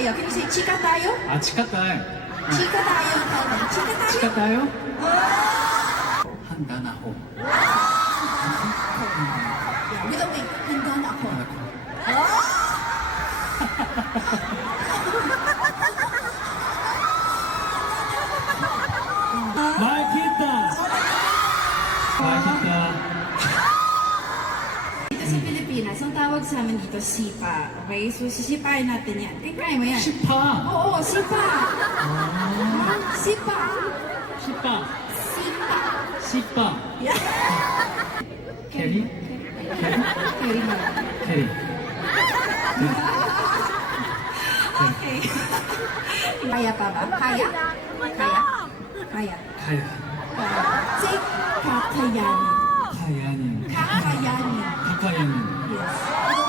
tayo. Can you say chika tayo? 아, 치카타이. Chika tayo. Chika tayo. 치카타요? 한다나호. Yeah, we don't make handa na ako. 마키타. 마키타. Dito sa Pilipinas, ang tawag sa amin dito sipa. Okay? So, sisipain natin yan. Try mo yan. 시파. Oo, sipa. Sipa. 시파. Sipa. 시파. Yeah. 캐리? 캐리? Carry mo. 캐리. Okay. Kaya pa ba? Kaya? Kaya? Kaya. 카야. Say, kakayanin. 카야닌. Kakayanin. 카카야닌. Yes.